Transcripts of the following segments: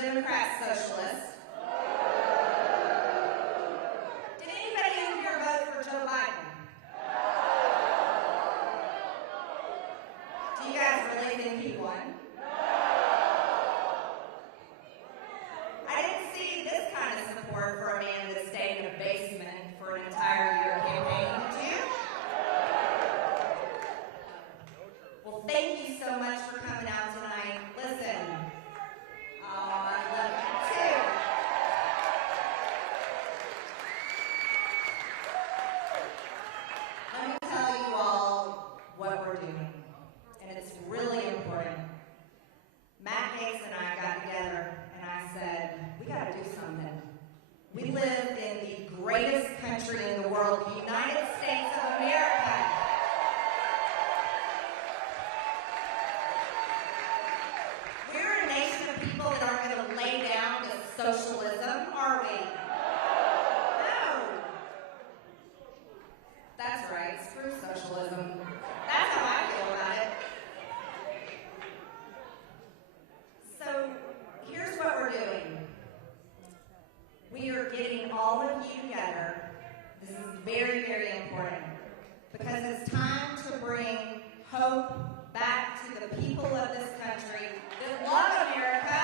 Democrat socialist. Did anybody in here vote for Joe Biden? Do you guys really think he won? I didn't see this kind of support for a man that stayed in a basement for an entire year campaigning, did you? Well, thank you so much for coming out tonight. Listen, I love you too. Let me tell you all what we're doing, and it's really important. Matt Gaetz and I got together, and I said, we got to do something. We live in the greatest country in the world, the United States of America. We're a nation of people that aren't going to lay down to socialism, are we? No. That's right, screw socialism. That's how I feel about it. So, here's what we're doing. We are getting all of you together. This is very, very important. Because it's time to bring hope back to the people of this country that love America,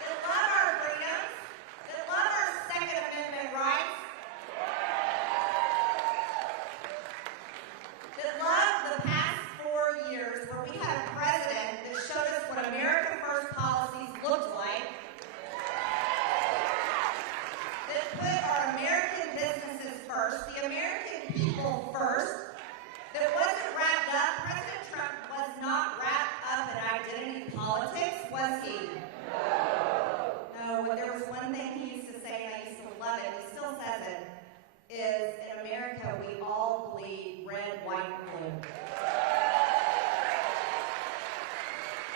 that love our freedoms, that love our Second Amendment rights, that love the past 4 years where we had a president that showed us what America First policies looked like, that put our American businesses first, the American people first, that wasn't wrapped up. President Trump was not wrapped up in identity politics, was he? No, but there was one thing he used to say, and I used to love it, he still says it, is in America we all bleed red, white, and blue.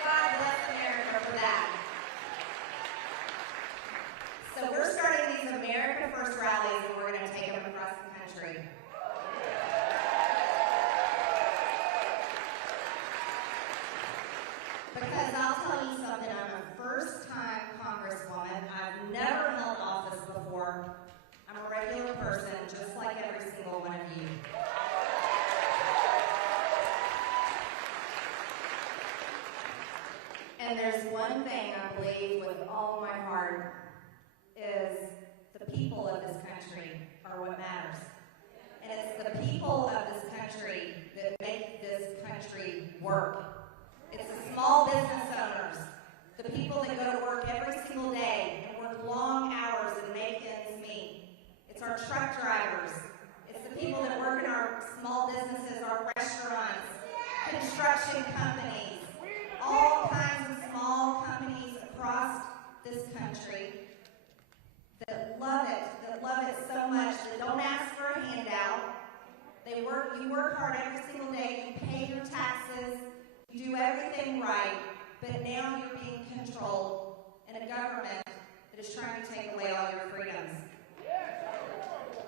God bless America for that. So we're starting these America First rallies, and we're going to take them across the country. Because I'll tell you something, I'm a first-time Congresswoman. I've never held office before. I'm a regular person, just like every single one of you. And there's one thing I believe with all my heart is the people of this country are what matters. And it's the people of this country that make this country work. It's the small business owners, the people that go to work every single day and work long hours and make ends meet. It's our truck drivers. It's the people that work in our small businesses, our restaurants, construction companies, all kinds of small companies across this country that love it so much, that don't ask for a handout. You work hard every single day, you pay your taxes, you do everything right, but now you're being controlled in a government that is trying to take away all your freedoms.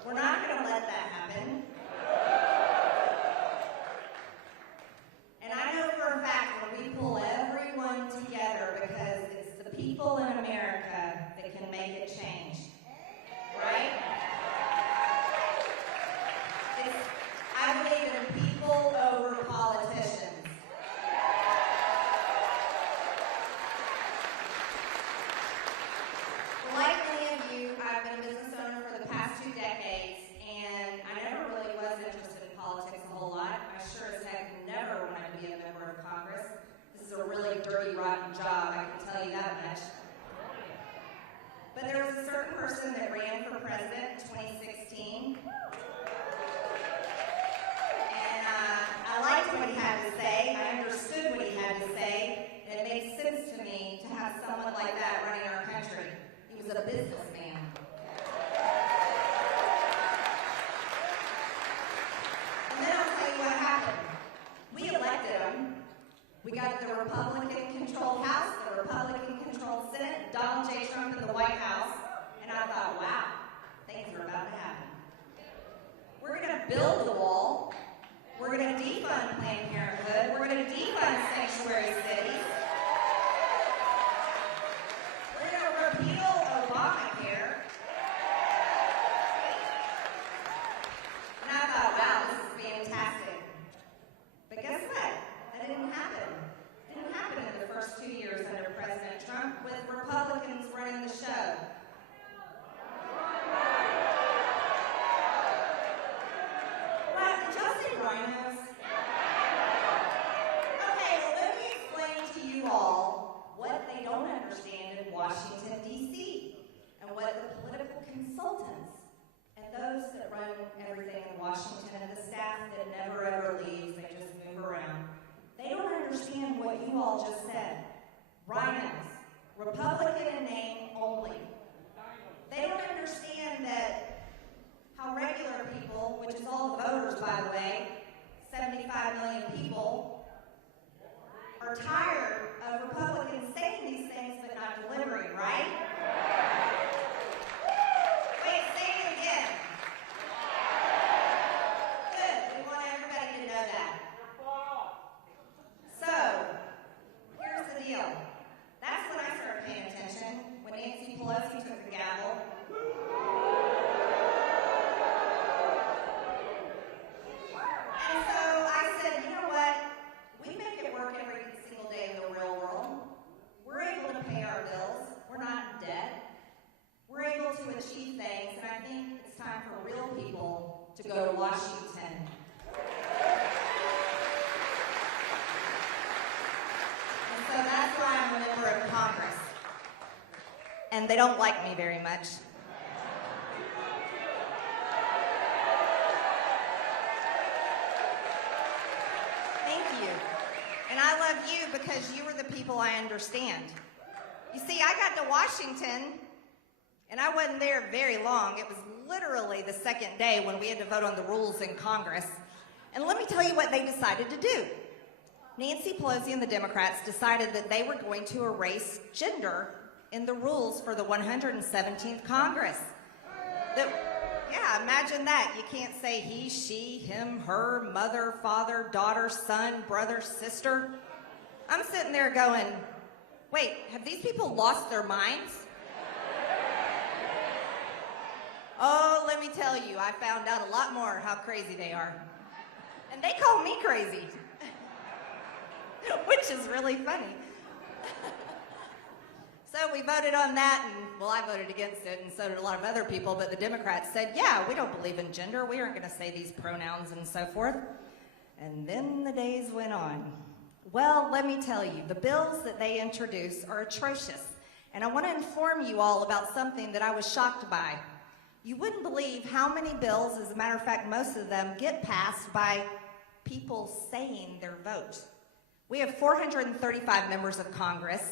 We're not going to let that happen. And I know for a fact when we pull everyone together, because it's the people in America that can make it change. Right? I believe in people over politicians. Like many of you, I've been a business owner for the past 2 decades, and I never really was interested in politics a whole lot. I sure as heck never wanted to be a member of Congress. This is a really dirty, rotten job, I can tell you that much. But there was a certain person that ran for president in 2016, and I liked what he had to say. I understood what he had to say, and it made sense to me to have someone like that running our country. He was a businessman. And then I'll tell you what happened. We elected him. We got the Republican-controlled House, the Republican-controlled Senate, Donald J. Trump in the White House, and I thought, wow, things are about to happen. We're going to build the wall. We're going to defund Planned Parenthood. We're going to defund sanctuary cities. you all just said. Rhinos. Republican in name only. They don't understand that how regular people, which is all the voters, by the way, 75 million people, are tired of Republicans saying these things but not delivering, right? Wait, say it again. Good, we want everybody to know that. So, here's the deal. That's when I started paying attention, when Nancy Pelosi took the gavel. And so I said, you know what? We make it work every single day in the real world. We're able to pay our bills. We're not in debt. We're able to achieve things, and I think it's time for real people to go to Washington. And so that's why I'm a member of Congress. And they don't like me very much. Thank you. And I love you because you are the people I understand. You see, I got to Washington, and I wasn't there very long. It was literally the second day when we had to vote on the rules in Congress. And let me tell you what they decided to do. Nancy Pelosi and the Democrats decided that they were going to erase gender in the rules for the 117th Congress. Yeah, imagine that. You can't say he, she, him, her, mother, father, daughter, son, brother, sister. I'm sitting there going, wait, have these people lost their minds? Oh, let me tell you, I found out a lot more how crazy they are. And they call me crazy, which is really funny. So we voted on that, and well, I voted against it, and so did a lot of other people, but the Democrats said, yeah, we don't believe in gender. We aren't going to say these pronouns and so forth. And then the days went on. Well, let me tell you, the bills that they introduced are atrocious. And I want to inform you all about something that I was shocked by. You wouldn't believe how many bills, as a matter of fact, most of them get passed by people saying their vote. We have 435 members of Congress.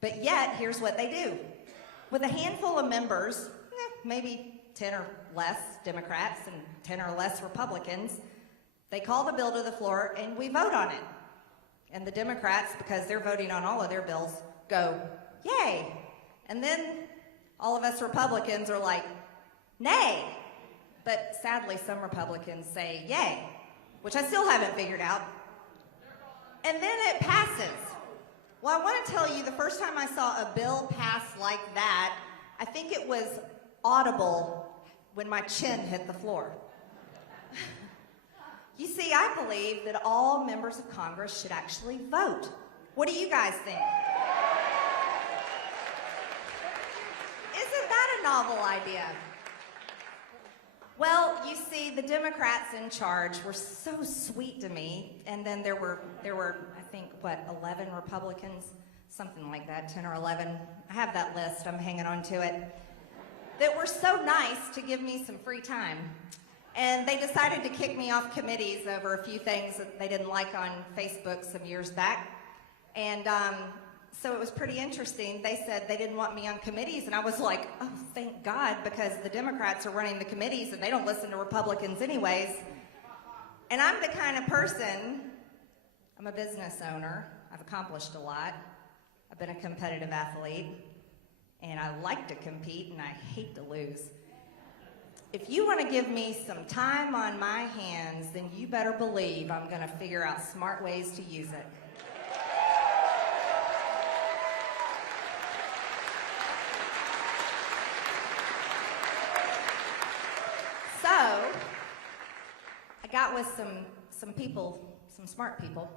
But yet, here's what they do. With a handful of members, maybe 10 or less Democrats and 10 or less Republicans, they call the bill to the floor and we vote on it. And the Democrats, because they're voting on all of their bills, go, yay. And then all of us Republicans are like, nay. But sadly, some Republicans say yay, which I still haven't figured out. And then it passes. Well, I want to tell you, the first time I saw a bill pass like that, I think it was audible when my chin hit the floor. You see, I believe that all members of Congress should actually vote. What do you guys think? Isn't that a novel idea? Well, you see, the Democrats in charge were so sweet to me, and then there were I think, 11 Republicans, something like that, 10 or 11. I have that list, I'm hanging on to it, that were so nice to give me some free time. And they decided to kick me off committees over a few things that they didn't like on Facebook some years back. And so it was pretty interesting. They said they didn't want me on committees, and I was like, oh, thank God, because the Democrats are running the committees and they don't listen to Republicans anyways. And I'm the kind of person, I'm a business owner, I've accomplished a lot, I've been a competitive athlete, and I like to compete and I hate to lose. If you want to give me some time on my hands, then you better believe I'm going to figure out smart ways to use it. So, I got with some people, some smart people,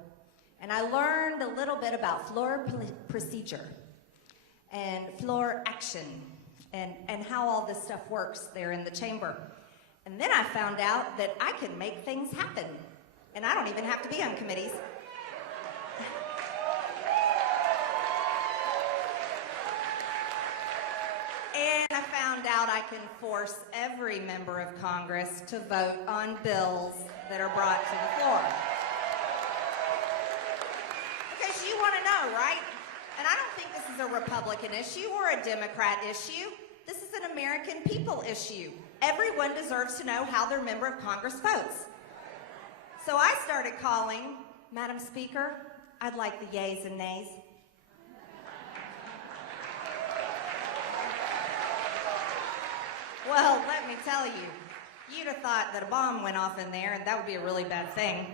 and I learned a little bit about floor procedure and floor action and how all this stuff works there in the chamber. And then I found out that I can make things happen, and I don't even have to be on committees. And I found out I can force every member of Congress to vote on bills that are brought to the floor. Because you want to know, right? And I don't think this is a Republican issue or a Democrat issue. This is an American people issue. Everyone deserves to know how their member of Congress votes. So I started calling, Madam Speaker, I'd like the yays and nays. Well, let me tell you, you'd have thought that a bomb went off in there, and that would be a really bad thing.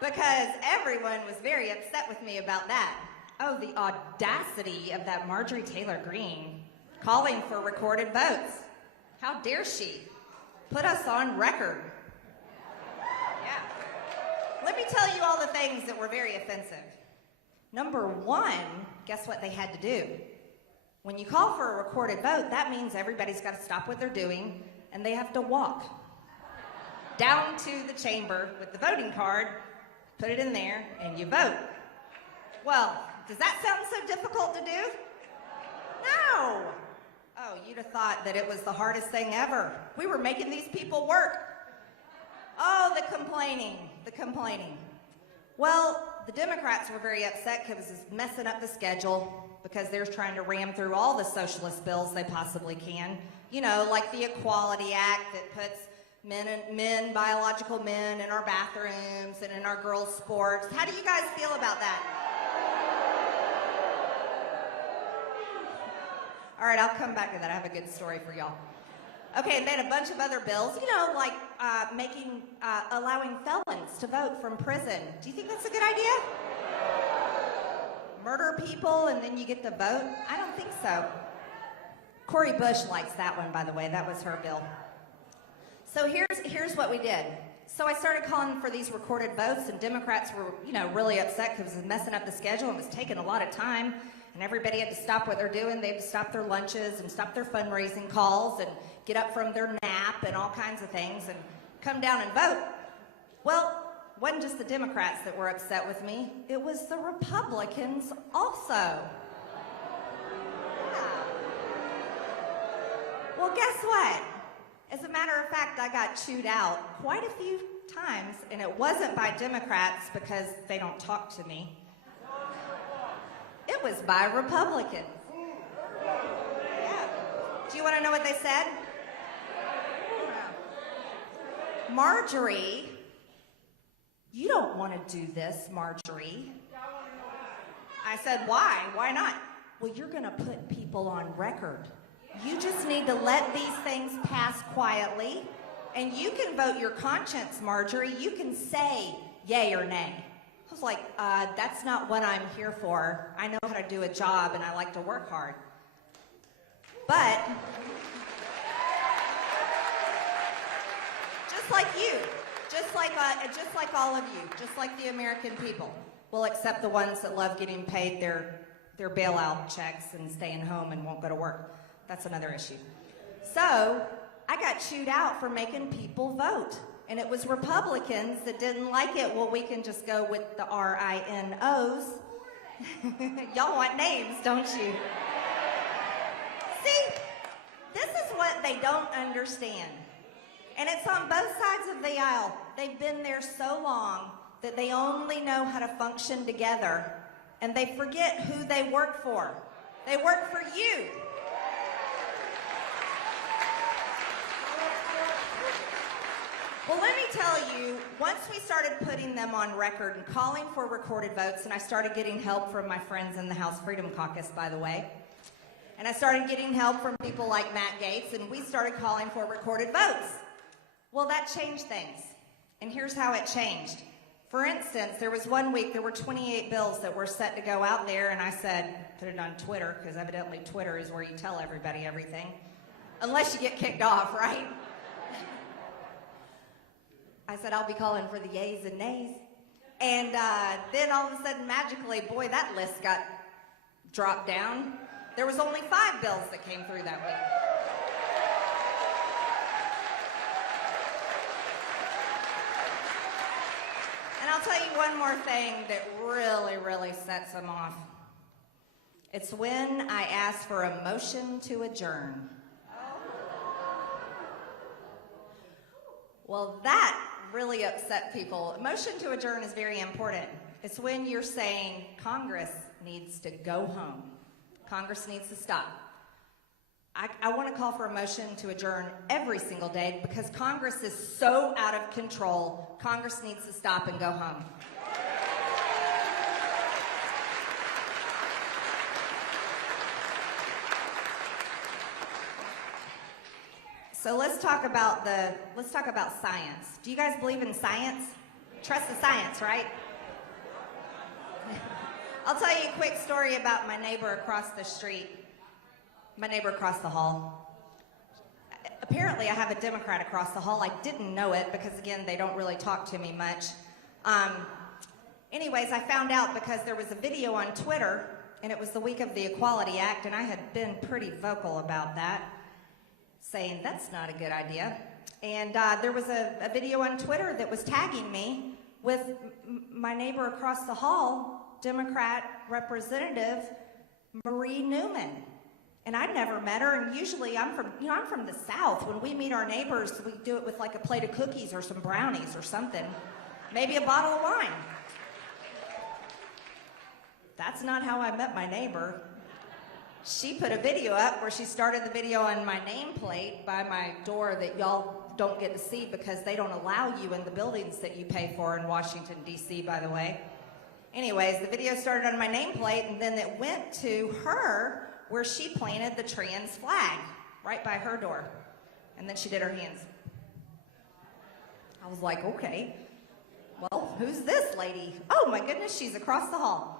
Because everyone was very upset with me about that. Oh, the audacity of that Marjorie Taylor Greene calling for recorded votes. How dare she put us on record? Yeah. Let me tell you all the things that were very offensive. Number one, guess what they had to do? When you call for a recorded vote, that means everybody's got to stop what they're doing and they have to walk down to the chamber with the voting card, put it in there, and you vote. Well, does that sound so difficult to do? No. Oh, you'd have thought that it was the hardest thing ever. We were making these people work. Oh, the complaining. Well, the Democrats were very upset because it's messing up the schedule because they're trying to ram through all the socialist bills they possibly can. You know, like the Equality Act that puts biological men in our bathrooms and in our girls' sports. How do you guys feel about that? All right, I'll come back to that. I have a good story for y'all. Okay, and they had a bunch of other bills, you know, like allowing felons to vote from prison. Do you think that's a good idea? Murder people and then you get to vote? I don't think so. Cori Bush likes that one, by the way. That was her bill. So here's what we did. So I started calling for these recorded votes, and Democrats were, you know, really upset because it was messing up the schedule and it was taking a lot of time, and everybody had to stop what they're doing. They had to stop their lunches and stop their fundraising calls and get up from their nap and all kinds of things and come down and vote. Well, it wasn't just the Democrats that were upset with me. It was the Republicans also. Yeah. Well, guess what? As a matter of fact, I got chewed out quite a few times, and it wasn't by Democrats because they don't talk to me. It was by Republicans. Yeah. Do you want to know what they said? Marjorie, you don't want to do this, Marjorie. I said, why? Why not? Well, you're going to put people on record. You just need to let these things pass quietly, and you can vote your conscience, Marjorie. You can say yay or nay. I was like, that's not what I'm here for. I know how to do a job, and I like to work hard. But just like you, just like all of you, just like the American people, will accept the ones that love getting paid their bailout checks and staying home and won't go to work. That's another issue. So I got chewed out for making people vote. And it was Republicans that didn't like it. Well, we can just go with the RINOs. Y'all want names, don't you? See, this is what they don't understand. And it's on both sides of the aisle. They've been there so long that they only know how to function together. And they forget who they work for. They work for you. Well, let me tell you, once we started putting them on record and calling for recorded votes, and I started getting help from my friends in the House Freedom Caucus, by the way, and I started getting help from people like Matt Gaetz, and we started calling for recorded votes. Well, that changed things, and here's how it changed. For instance, there was one week, there were 28 bills that were set to go out there, and I said, put it on Twitter, because evidently Twitter is where you tell everybody everything, unless you get kicked off, right? I said, I'll be calling for the yays and nays. And then all of a sudden, magically, boy, that list got dropped down. There was only 5 bills that came through that week. And I'll tell you one more thing that really, really sets them off. It's when I ask for a motion to adjourn. Well, that really upset people. A motion to adjourn is very important. It's when you're saying Congress needs to go home. Congress needs to stop. I want to call for a motion to adjourn every single day because Congress is so out of control. Congress needs to stop and go home. So let's talk about science. Do you guys believe in science? Trust the science, right? I'll tell you a quick story about my neighbor across the street. My neighbor across the hall. Apparently, I have a Democrat across the hall. I didn't know it because, again, they don't really talk to me much. Anyways, I found out because there was a video on Twitter, and it was the week of the Equality Act, and I had been pretty vocal about that, saying that's not a good idea. And there was a video on Twitter that was tagging me with my neighbor across the hall, Democrat Representative Marie Newman. And I'd never met her, and usually I'm from the South. When we meet our neighbors, we do it with like a plate of cookies or some brownies or something. Maybe a bottle of wine. That's not how I met my neighbor. She put a video up where she started the video on my nameplate by my door that y'all don't get to see because they don't allow you in the buildings that you pay for in Washington, D.C., by the way. Anyways, the video started on my nameplate, and then it went to her where she planted the trans flag right by her door. And then she did her hands. I was like, okay, well, who's this lady? Oh my goodness, she's across the hall.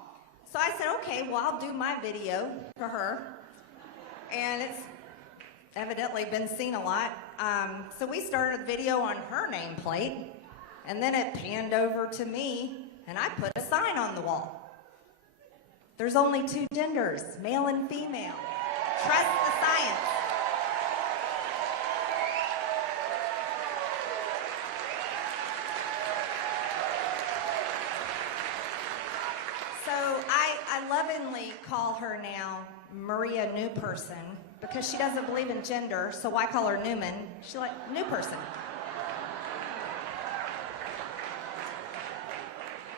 So I said, okay, well, I'll do my video for her. And it's evidently been seen a lot. So we started a video on her nameplate, and then it panned over to me, and I put a sign on the wall. There's only two genders, male and female. Trust the science. So I lovingly call her now Maria New Person because she doesn't believe in gender, so I call her Newman. She's like, New Person.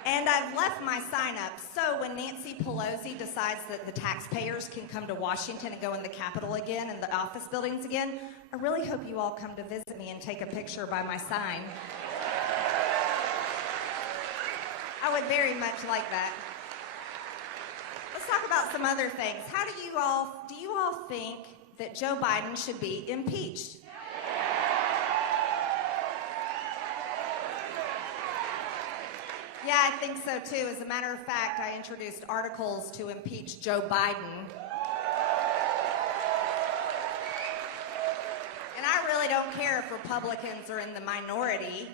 And I've left my sign up, so when Nancy Pelosi decides that the taxpayers can come to Washington and go in the Capitol again and the office buildings again, I really hope you all come to visit me and take a picture by my sign. I would very much like that. Let's talk about some other things. Do you all think that Joe Biden should be impeached? Yeah, I think so too. As a matter of fact, I introduced articles to impeach Joe Biden. And I really don't care if Republicans are in the minority.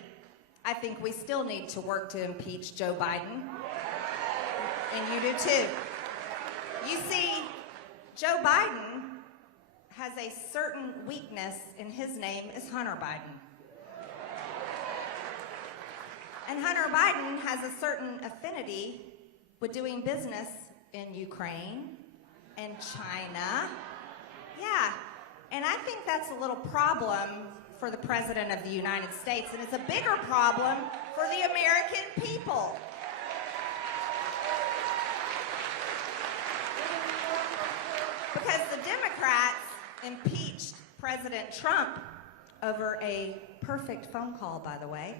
I think we still need to work to impeach Joe Biden. And you do too. You see, Joe Biden has a certain weakness, and his name is Hunter Biden. And Hunter Biden has a certain affinity with doing business in Ukraine and China. Yeah, and I think that's a little problem for the President of the United States, and it's a bigger problem for the American people. Because the Democrats impeached President Trump over a perfect phone call, by the way.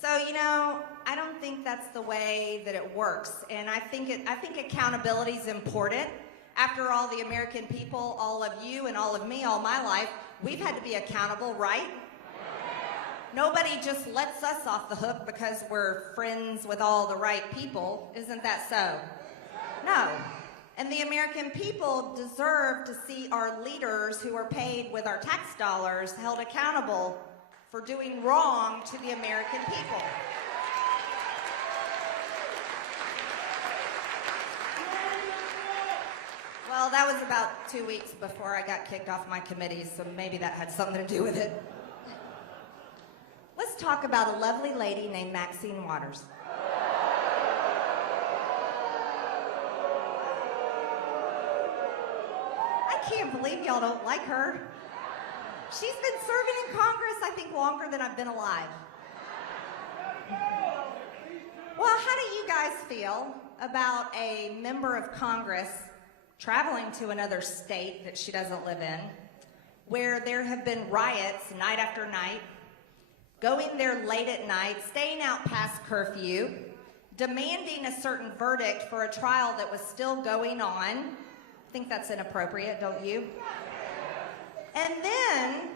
So, I don't think that's the way that it works. And I think accountability is important. After all, the American people, all of you and all of me, all my life, we've had to be accountable, right? Nobody just lets us off the hook because we're friends with all the right people. Isn't that so? No. And the American people deserve to see our leaders who are paid with our tax dollars held accountable for doing wrong to the American people. Well, that was about 2 weeks before I got kicked off my committee, so maybe that had something to do with it. Let's talk about a lovely lady named Maxine Waters. I can't believe y'all don't like her. She's been serving in Congress, I think, longer than I've been alive. Well, how do you guys feel about a member of Congress traveling to another state that she doesn't live in, where there have been riots night after night, going there late at night, staying out past curfew, demanding a certain verdict for a trial that was still going on? I think that's inappropriate, don't you? And then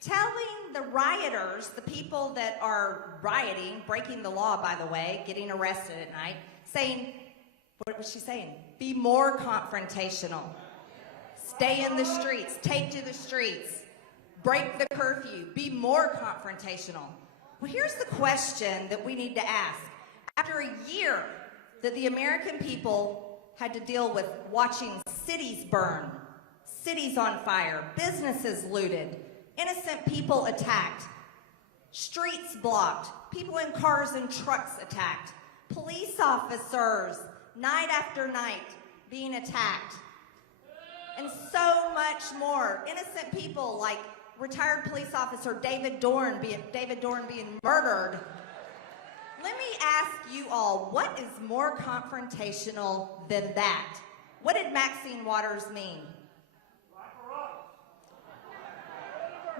telling the rioters, the people that are rioting, breaking the law, by the way, getting arrested at night, saying, what was she saying? Be more confrontational. Stay in the streets. Take to the streets. Break the curfew. Be more confrontational. Well, here's the question that we need to ask. After a year that the American people had to deal with watching cities burn, cities on fire, businesses looted, innocent people attacked, streets blocked, people in cars and trucks attacked, police officers night after night being attacked, and so much more. Innocent people like retired police officer David Dorn being murdered. Let me ask you all, what is more confrontational than that? What did Maxine Waters mean?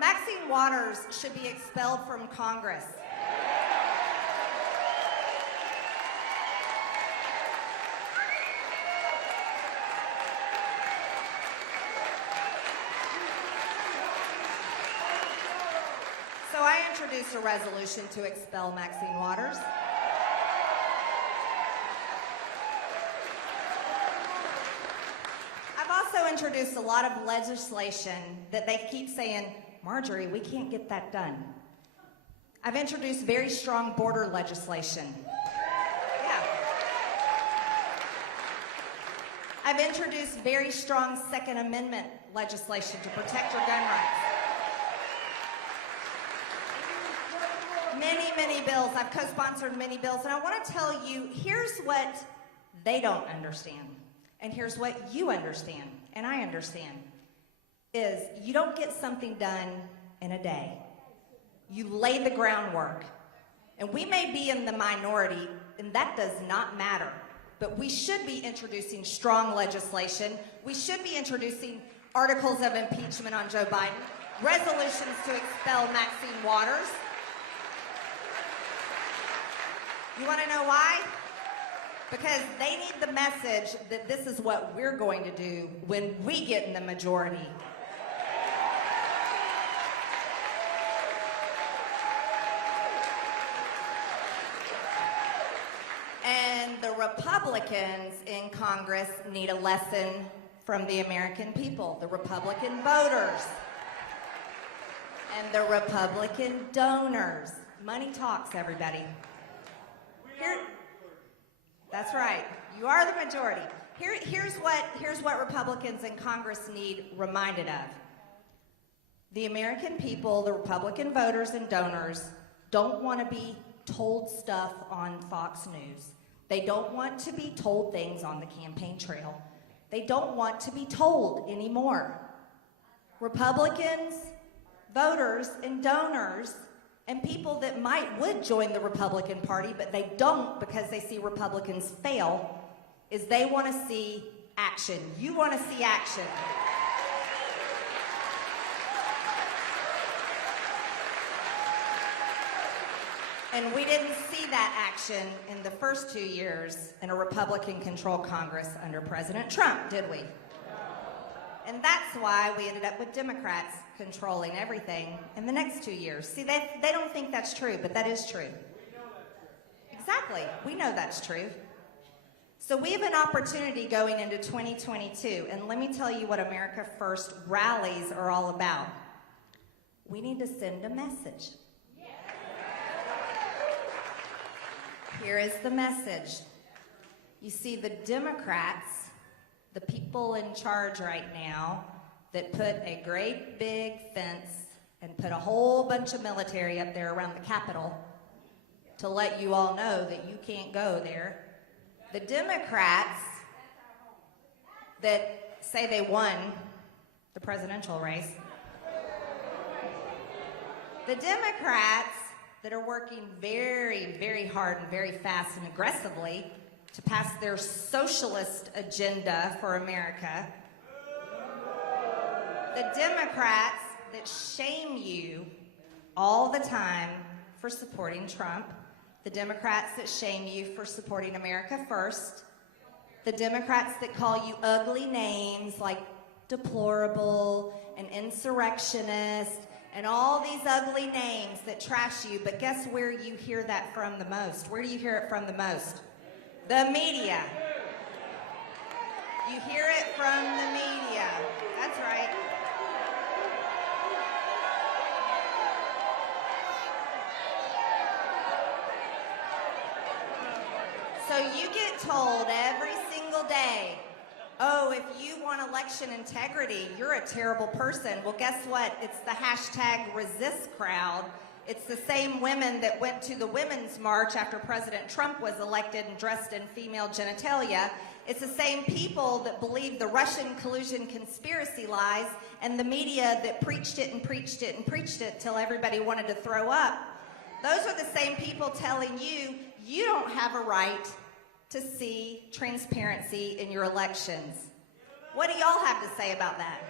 Maxine Waters should be expelled from Congress. So I introduced a resolution to expel Maxine Waters. I've also introduced a lot of legislation that they keep saying, Marjorie, we can't get that done. I've introduced very strong border legislation. Yeah. I've introduced very strong Second Amendment legislation to protect your gun rights. Many bills. I've co-sponsored many bills, and I want to tell you, here's what they don't understand, and here's what you understand, and I understand, is you don't get something done in a day. You lay the groundwork. And we may be in the minority, and that does not matter, but we should be introducing strong legislation. We should be introducing articles of impeachment on Joe Biden, resolutions to expel Maxine Waters. You want to know why? Because they need the message that this is what we're going to do when we get in the majority. And the Republicans in Congress need a lesson from the American people, the Republican voters, and the Republican donors. Money talks, everybody. That's right. You are the majority. Here's what Republicans in Congress need reminded of. The American people, the Republican voters and donors, don't want to be told stuff on Fox News. They don't want to be told things on the campaign trail. They don't want to be told anymore. Republicans, voters, and donors, and people that would join the Republican Party, but they don't because they see Republicans fail, is they want to see action. You want to see action. And we didn't see that action in the first 2 years in a Republican-controlled Congress under President Trump, did we? And that's why we ended up with Democrats controlling everything in the next 2 years. See, they don't think that's true, but that is true. Exactly. We know that's true. So we have an opportunity going into 2022, and let me tell you what America First rallies are all about. We need to send a message. Here is the message. You see, the Democrats, the people in charge right now, that put a great big fence and put a whole bunch of military up there around the Capitol to let you all know that you can't go there. The Democrats that say they won the presidential race, the Democrats that are working very, very hard and very fast and aggressively to pass their socialist agenda for America. The Democrats that shame you all the time for supporting Trump. The Democrats that shame you for supporting America First. The Democrats that call you ugly names like deplorable and insurrectionist and all these ugly names that trash you. But guess where you hear that from the most? Where do you hear it from the most? The media. You hear it from the media. That's right. So you get told every single day, oh, if you want election integrity, you're a terrible person. Well, guess what? It's the hashtag resist crowd. It's the same women that went to the Women's March after President Trump was elected and dressed in female genitalia. It's the same people that believe the Russian collusion conspiracy lies and the media that preached it and preached it and preached it till everybody wanted to throw up. Those are the same people telling you you don't have a right to see transparency in your elections. What do y'all have to say about that?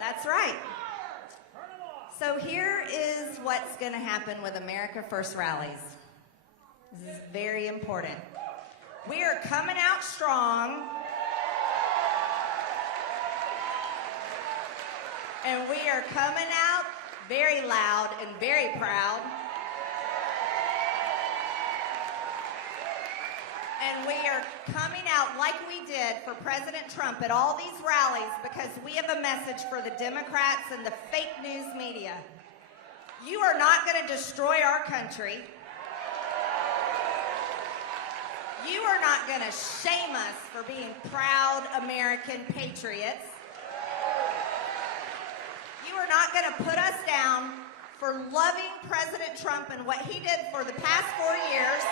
That's right. So here is what's going to happen with America First rallies. This is very important. We are coming out strong, and we are coming out very loud and very proud. And we are coming out like we did for President Trump at all these rallies because we have a message for the Democrats and the fake news media. You are not going to destroy our country. You are not going to shame us for being proud American patriots. You are not going to put us down for loving President Trump and what he did for the past 4 years.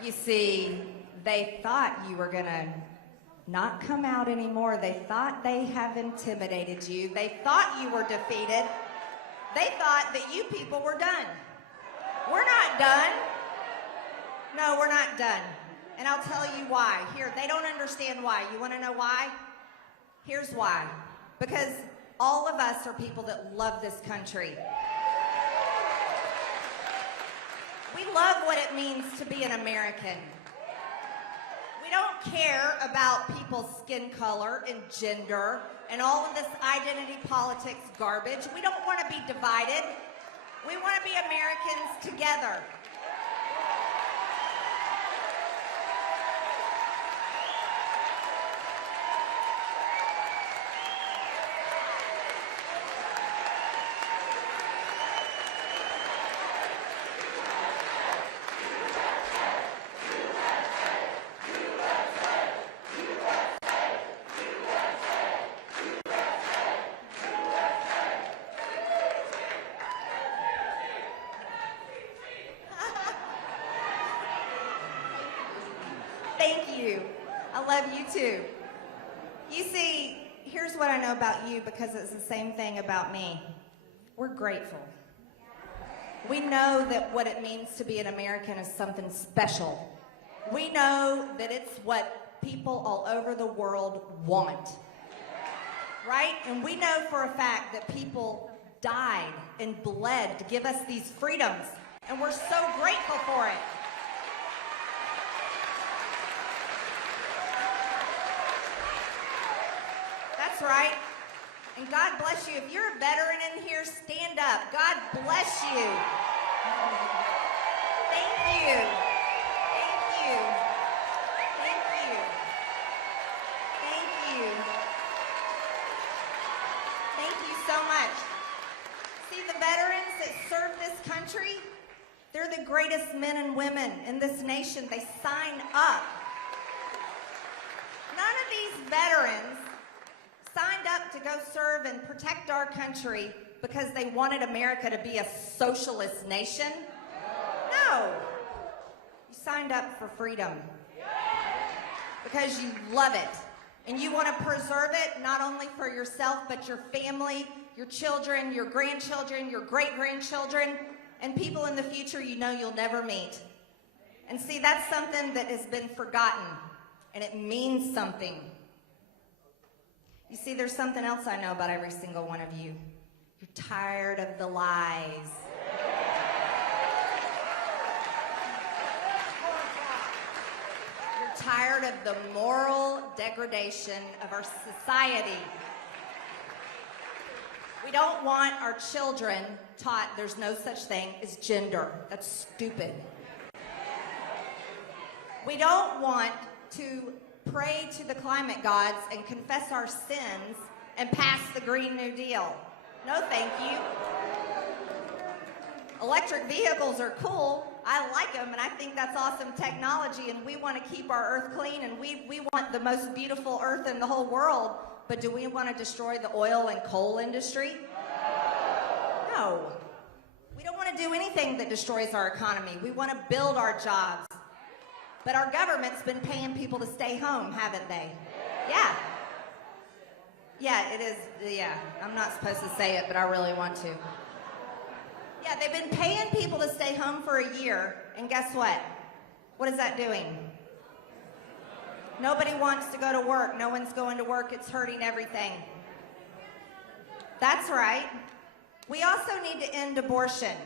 You see, they thought you were going to not come out anymore. They thought they have intimidated you. They thought you were defeated. They thought that you people were done. We're not done. No, we're not done. And I'll tell you why. Here, they don't understand why. You want to know why? Here's why. Because all of us are people that love this country. We love what it means to be an American. We don't care about people's skin color and gender and all of this identity politics garbage. We don't want to be divided. We want to be Americans together. Thank you. I love you too. You see, here's what I know about you because it's the same thing about me. We're grateful. We know that what it means to be an American is something special. We know that it's what people all over the world want. Right? And we know for a fact that people died and bled to give us these freedoms. And we're so grateful for it. That's right. And God bless you. If you're a veteran in here, stand up. God bless you. Thank you. Thank you. the veterans that serve this country? They're the greatest men and women in this nation. They sign up. None of these veterans signed up to go serve and protect our country because they wanted America to be a socialist nation. No. You signed up for freedom because you love it. And you want to preserve it not only for yourself, but your family, your children, your grandchildren, your great-grandchildren, and people in the future you know you'll never meet. And see, that's something that has been forgotten, and it means something. You see, there's something else I know about every single one of you. You're tired of the lies. You're tired of the moral degradation of our society. We don't want our children taught there's no such thing as gender. That's stupid. We don't want to pray to the climate gods and confess our sins and pass the Green New Deal. No, thank you. Electric vehicles are cool. I like them, and I think that's awesome technology, and we want to keep our earth clean, and we want the most beautiful earth in the whole world, but do we want to destroy the oil and coal industry? No. We don't want to do anything that destroys our economy. We want to build our jobs. But our government's been paying people to stay home, haven't they? Yeah. Yeah, it is. Yeah, I'm not supposed to say it, but I really want to. Yeah, they've been paying people to stay home for a year, and guess what? What is that doing? Nobody wants to go to work. No one's going to work. It's hurting everything. That's right. We also need to end abortion.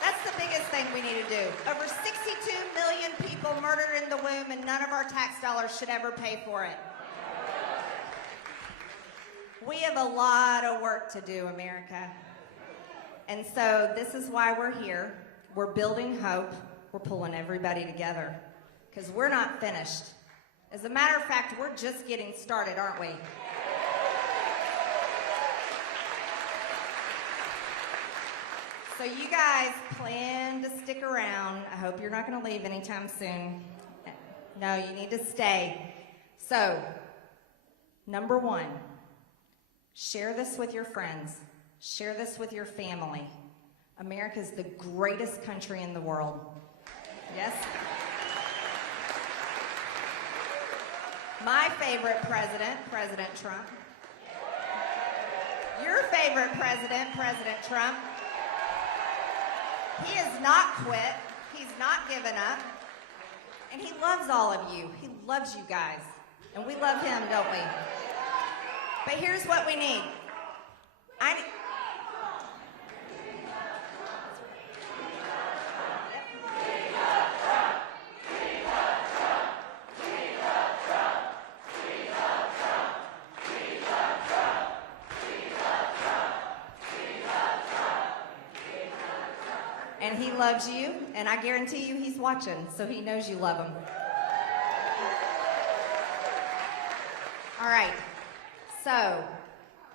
That's the biggest thing we need to do. Over 62 million people murdered in the womb, and none of our tax dollars should ever pay for it. We have a lot of work to do, America. And so this is why we're here. We're building hope. We're pulling everybody together because we're not finished. As a matter of fact, we're just getting started, aren't we? So you guys plan to stick around. I hope you're not going to leave anytime soon. No, you need to stay. So, number one, share this with your friends. Share this with your family. America's the greatest country in the world. Yes? My favorite president, President Trump. Your favorite president, President Trump. He has not quit. He's not given up. And he loves all of you. He loves you guys. And we love him, don't we? But here's what we need. And he loves you, and I guarantee you he's watching, so he knows you love him. All right, so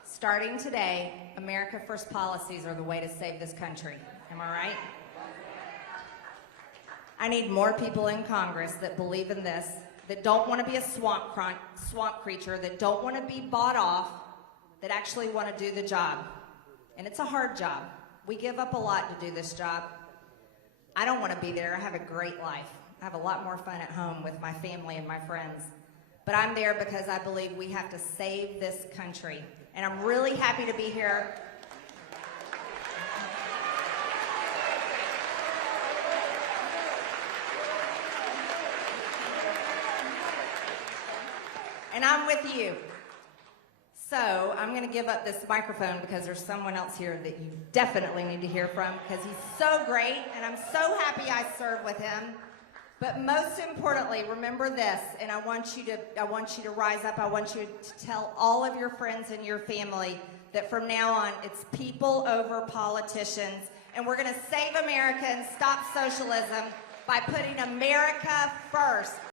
starting today, America First policies are the way to save this country. Am I right? I need more people in Congress that believe in this, that don't want to be a swamp creature, that don't want to be bought off, that actually want to do the job. And it's a hard job. We give up a lot to do this job. I don't want to be there. I have a great life. I have a lot more fun at home with my family and my friends. But I'm there because I believe we have to save this country. And I'm really happy to be here. And I'm with you. So I'm going to give up this microphone because there's someone else here that you definitely need to hear from because he's so great, and I'm so happy I served with him. But most importantly, remember this, and I want you to rise up. I want you to tell all of your friends and your family that from now on, it's people over politicians, and we're going to save America and stop socialism by putting America first.